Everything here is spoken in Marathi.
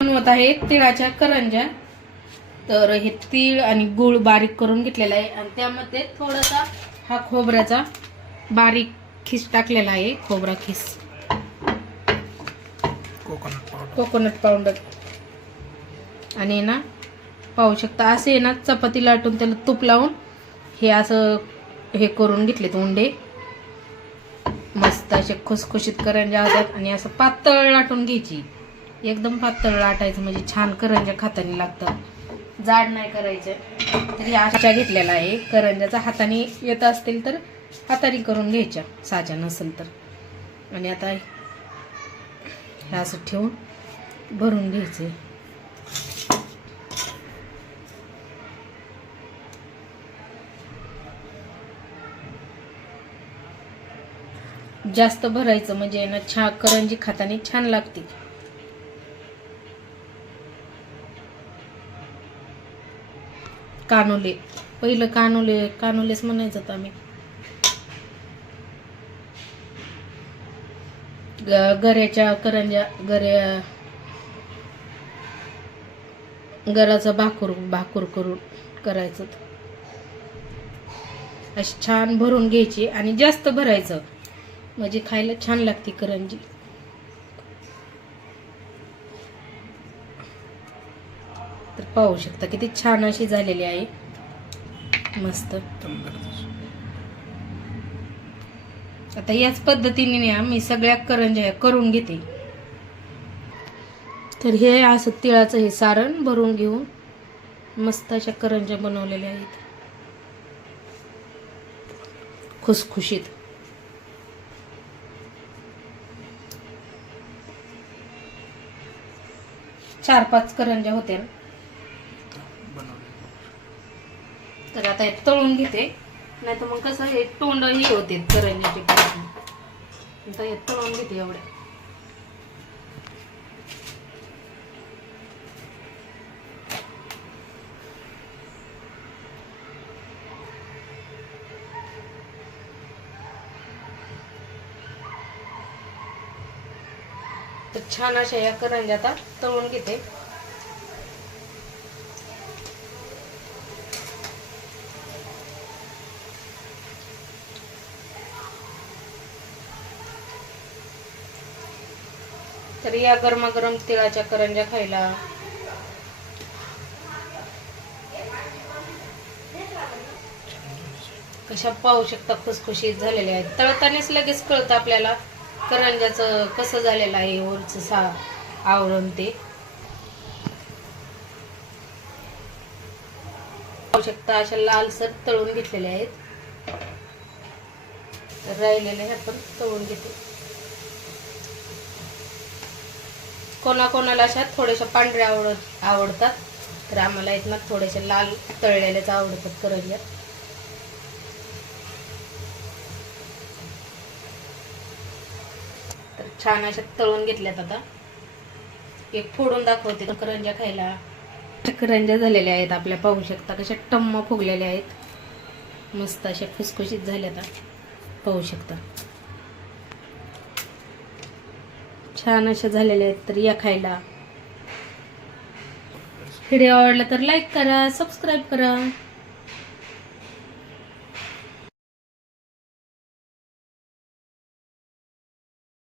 बनवत आहे तिळाच्या करंज्या. तर हे तीळ आणि गुळ बारीक करून घेतलेला आहे. आणि त्यामध्ये थोडासा हा खोबऱ्याचा बारीक खिस टाकलेला आहे. खोबरा खिस. Coconut powder. Coconut powder. आणि ना पाहू शकता असे ना चपाती लाटून त्याला तूप लावून हे असं हे करून घेतलेत उंडे. मस्त असे खुसखुशीत करंज्या होत्यात आणि असं पातळ लाटून घ्यायची. एकदम पातळ लाटायचं म्हणजे छान करंज्या खाताने लागतात. जाड नाही करायचं. तरी आशा घेतलेला आहे करंज्याचा हाताने येत असतील तर हाताने करून घ्यायच्या साच्या नसेल तर. आणि आता हे असं ठेवून भरून घ्यायचे. जास्त भरायचं म्हणजे ना छा करंजी खाताने छान लागते. कानोले. पहिलं कानोले कानोलेच म्हणायचं होतं आम्ही. गऱ्याच्या करंज्या गऱ्या गराचा भाकूर भाकूर करून करायचं. अशी छान भरून घ्यायची आणि जास्त भरायचं. म्हणजे खायला छान लागते करंजी. पाहू शकता. किती छान अशी झालेली आहे. मस्त. आता याच पद्धतीने मी सगळ्या करंज्या करून घेते. तर हे असं तिळाचं हे सारण भरून घेऊन मस्त अशा करंज्या बनवलेल्या आहेत. खुसखुशीत. चार पाच करंज्या होत्या. तर आता हे तळून घेते. नाही तर मग कसं हे तोंड हे होते तर आता हे तळून घेते एवढे. तर छान अशा या करंज्या आता तळून घेते. तर या गरमागरम तिळाच्या करंज्या खायला. कशा पाहू शकता खुसखुशीत झालेल्या आहेत. तळतानेच लगेच कळतं आपल्याला करंज्याचं कसं झालेलं आहे वरचं सा आवरण ते. पाहू शकता अशा लालसर तळून घेतलेल्या आहेत. राहिलेले राहिलेल्या ह्या पण तळून घेते कोणाकोणाला अशा थोड्याशा पांढऱ्या आवडत आवडतात. तर आम्हाला आहेत ना थोड्याशा लाल तळलेल्याच आवडतात करंज्या. तर छान अशा तळून घेतल्यात आता. एक फोडून दाखवते करंज्या खायला. करंज्या झालेल्या आहेत आपल्या पाहू शकता कशा टम्म फुगलेल्या आहेत. मस्त अशा खुसखुशीत झाल्या आता. पाहू शकता. छान अशा झालेल्या आहेत तर या खायला. व्हिडिओ आवडला तर लाईक करा सबस्क्राईब करा.